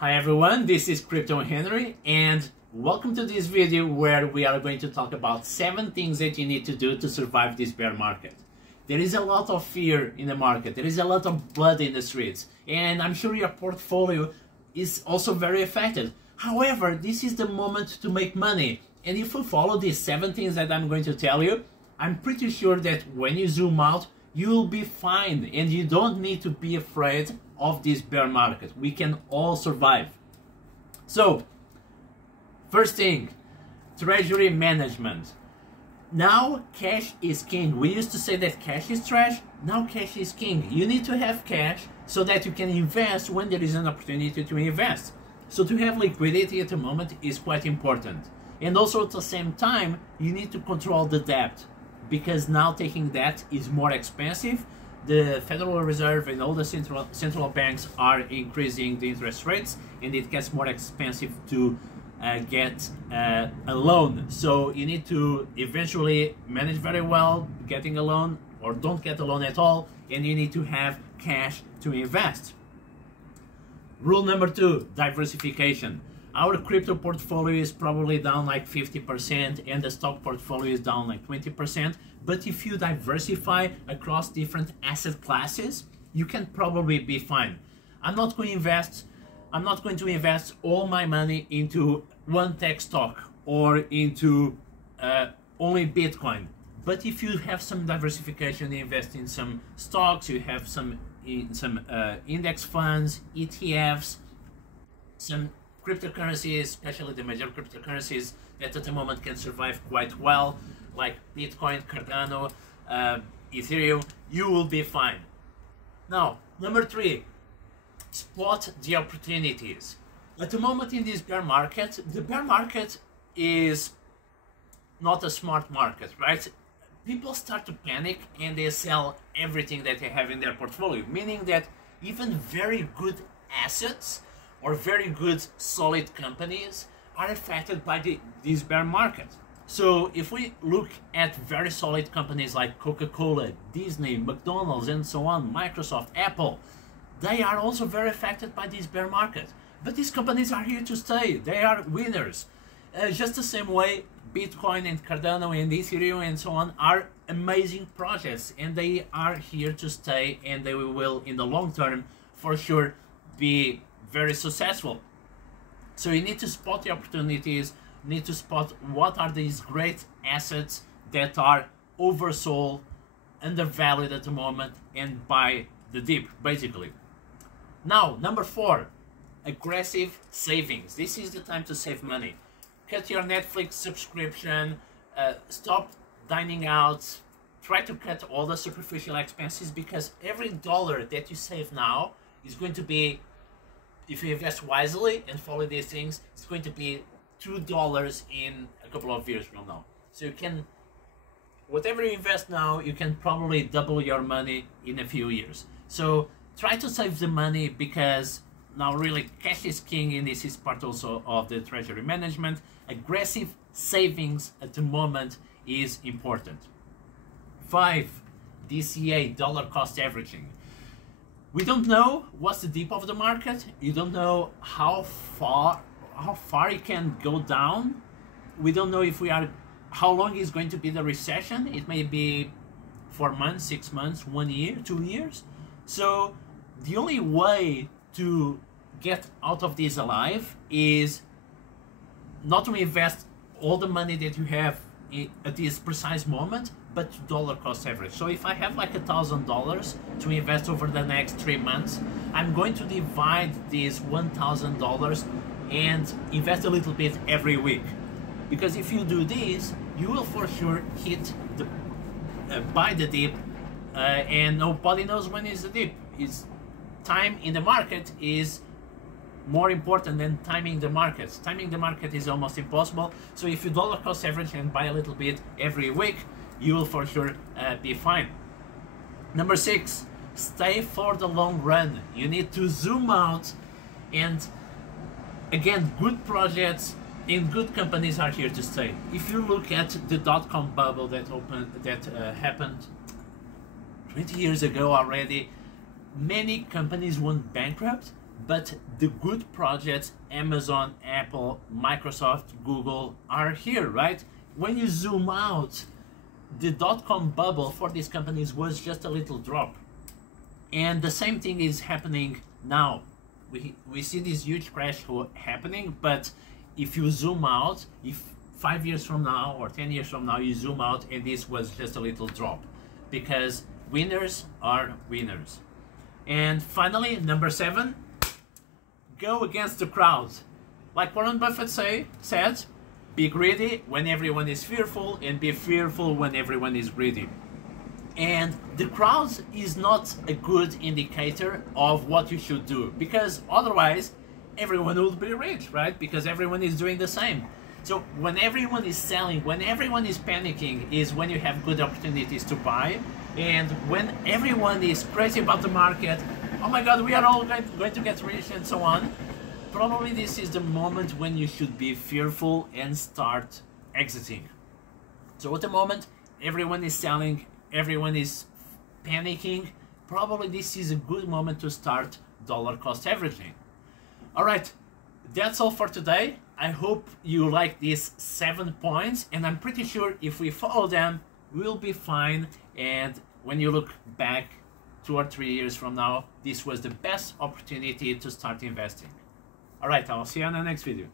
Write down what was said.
Hi everyone, this is Crypto Henry and welcome to this video where we are going to talk about 7 things that you need to do to survive this bear market. There is a lot of fear in the market, there is a lot of blood in the streets, and I'm sure your portfolio is also very affected. However, this is the moment to make money, and if you follow these 7 things that I'm going to tell you, I'm pretty sure that when you zoom out, you'll be fine and you don't need to be afraid of this bear market. We can all survive. So, first thing, Treasury Management. Now cash is king. We used to say that cash is trash. Now cash is king. You need to have cash so that you can invest when there is an opportunity to invest. So to have liquidity at the moment is quite important. And also at the same time, you need to control the debt, because now taking debt is more expensive. The Federal Reserve and all the central banks are increasing the interest rates, and it gets more expensive to get a loan. So you need to eventually manage very well getting a loan, or don't get a loan at all, and you need to have cash to invest. Rule number 2, diversification. Our crypto portfolio is probably down like 50% and the stock portfolio is down like 20%. But if you diversify across different asset classes, you can probably be fine. I'm not going to invest all my money into one tech stock or into only Bitcoin. But if you have some diversification, you invest in some stocks, you have some index funds, ETFs, some cryptocurrencies, especially the major cryptocurrencies that at the moment can survive quite well, like Bitcoin, Cardano, Ethereum, you will be fine. Now, number 3, spot the opportunities. At the moment in this bear market, the bear market is not a smart market, right? People start to panic and they sell everything that they have in their portfolio, meaning that even very good assets or very good solid companies are affected by this bear market. So if we look at very solid companies like Coca-Cola, Disney, McDonald's and so on, Microsoft, Apple, they are also very affected by this bear market. But these companies are here to stay. They are winners. Just the same way Bitcoin and Cardano and Ethereum and so on are amazing projects, and they are here to stay, and they will in the long term for sure be very successful. So you need to spot the opportunities, need to spot what are these great assets that are oversold, undervalued at the moment, and buy the dip basically. Now, number 4, aggressive savings. This is the time to save money. Cut your Netflix subscription, stop dining out, try to cut all the superficial expenses, because every dollar that you save now is going to be, if you invest wisely and follow these things, it's going to be $2 in a couple of years from now. So you can, whatever you invest now, you can probably double your money in a few years. So try to save the money, because now really cash is king, and this is part also of the treasury management. Aggressive savings at the moment is important. 5, DCA, dollar cost averaging. We don't know what's the dip of the market. You don't know how far it can go down. We don't know how long is going to be the recession. It may be 4 months, 6 months, 1 year, 2 years. So the only way to get out of this alive is not to invest all the money that you have at this precise moment, but dollar cost average. So if I have like $1,000 to invest over the next 3 months, I'm going to divide this $1,000 and invest a little bit every week. Because if you do this, you will for sure hit the buy the dip, and nobody knows when is the dip. It's time in the market is more important than timing the market. Timing the market is almost impossible. So if you dollar cost average and buy a little bit every week, you will for sure be fine. Number 6, stay for the long run. You need to zoom out, and again, good projects and good companies are here to stay. If you look at the dot-com bubble that happened 20 years ago already, many companies went bankrupt, But the good projects, Amazon, Apple, Microsoft, Google, are here, right? When you zoom out, the dot-com bubble for these companies was just a little drop. And the same thing is happening now. We see this huge crash happening, but if you zoom out, if 5 years from now or 10 years from now you zoom out and this was just a little drop, because winners are winners. And finally, number 7, go against the crowd. Like Warren Buffett said, be greedy when everyone is fearful and be fearful when everyone is greedy. And the crowd is not a good indicator of what you should do, because otherwise everyone would be rich, right? Because everyone is doing the same. So when everyone is selling, when everyone is panicking, is when you have good opportunities to buy. And when everyone is crazy about the market, oh my God, we are all going to get rich and so on, probably this is the moment when you should be fearful and start exiting. So at the moment, everyone is selling, everyone is panicking, probably this is a good moment to start dollar cost averaging. All right, that's all for today. I hope you like these 7 points, and I'm pretty sure if we follow them, we'll be fine. And when you look back 2 or 3 years from now, this was the best opportunity to start investing. All right, I'll see you on the next video.